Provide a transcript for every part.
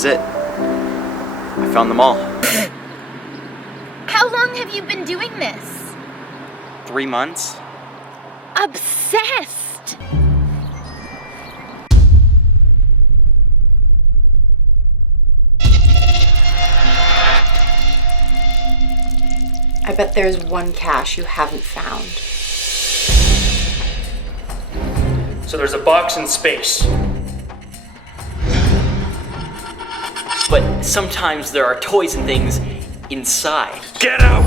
is it. I found them all. How long have you been doing this? 3 months? Obsessed! I bet there's one cache you haven't found. So there's a box in space. But sometimes there are toys and things inside. Get out!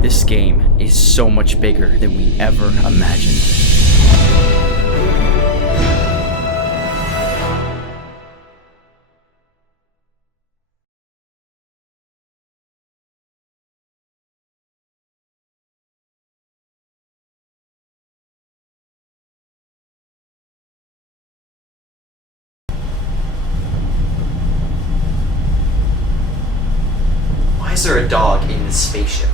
This game is so much bigger than we ever imagined. Why is there a dog in this spaceship?